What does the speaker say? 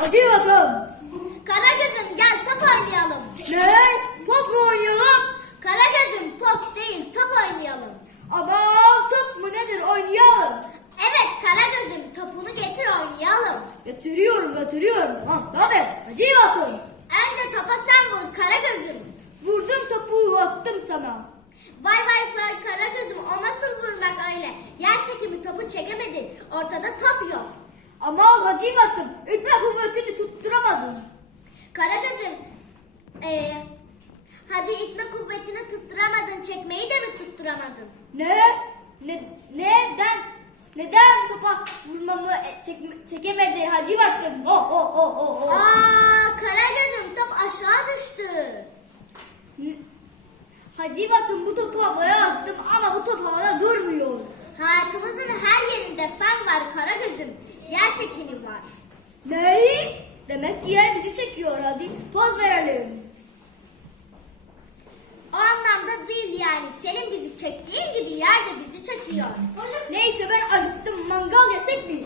Hadi bakalım. Kara gözüm gel top oynayalım. Ne? Top mu oynayalım? Kara gözüm top değil top oynayalım. Ama top mu nedir oynayalım. Evet kara gözüm topunu getir oynayalım. Getiriyorum getiriyorum. Ha, tamam et. Hadi bakalım. Önce topa sen vur kara gözüm. Vurdum topu attım sana. Vay vay vay kara gözüm o nasıl vurmak öyle? Yer çekimi topu çekemedin. Ortada top yok. Ama hacı attım. İtme kuvvetini tutturamadım. Karagöz'üm ee, hadi itme kuvvetini tutturamadın. Çekmeyi de mi tutturamadın? Ne? Ne? Neden? Neden topa vurmamı e, çek, çekemedi Hacı Baskın? Oh oh oh oh oh. Aa Karagöz'üm top aşağı düştü. Hacı Batın bu topu havaya attım ama bu top havada durmuyor. Hayatımızın her yerinde fen var Karagöz'üm. Ne? Demek ki yer bizi çekiyor. Hadi poz verelim. O anlamda değil yani. Senin bizi çektiğin gibi yer de bizi çekiyor. Neyse ben acıktım. Mangal yesek mi?